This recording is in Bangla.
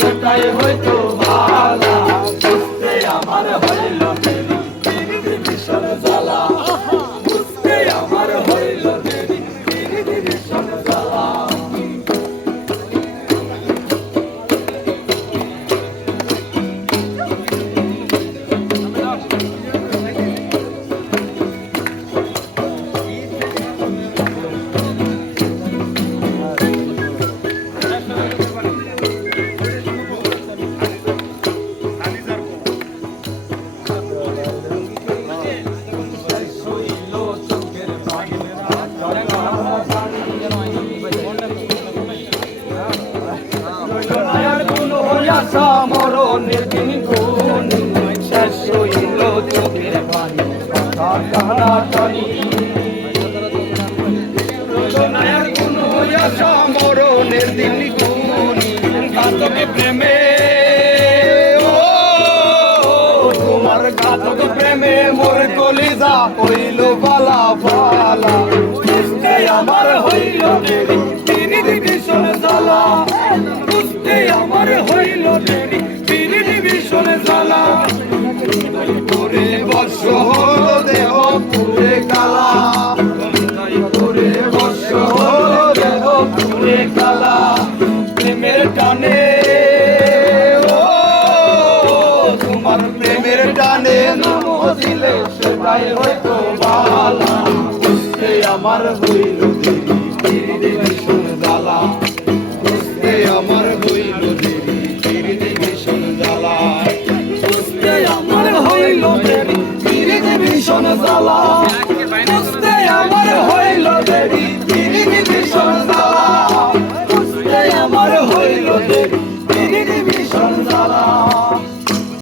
সেটাই হয়তো ভালা বুঝতে আমার হইল ভীষণ জ্বালা বুঝতে আমার হইল ভীষণ জ্বালা মরণের দিন কোন শেষ হইল চোখের পানি টানাটানি মরণের দিন কোন ঘাতকে প্রেমে তোমার ঘাতক প্রেমে মোর কলিজা হইল বালা বালা বুঝতে আমার হইল দেরি ভীষণ জ্বালা বুঝতে আমার হইল দেরি ভীষণ জ্বালা পুরে বর্ষ হল দেহ পুরে কালা পুরে বর্ষ হল দেহ পুরে কালা প্রেমের টানে ও তোমার প্রেমের টানে নাম দিলে সেটাই হয়তো বালা বুঝতে আমার হইল দেরি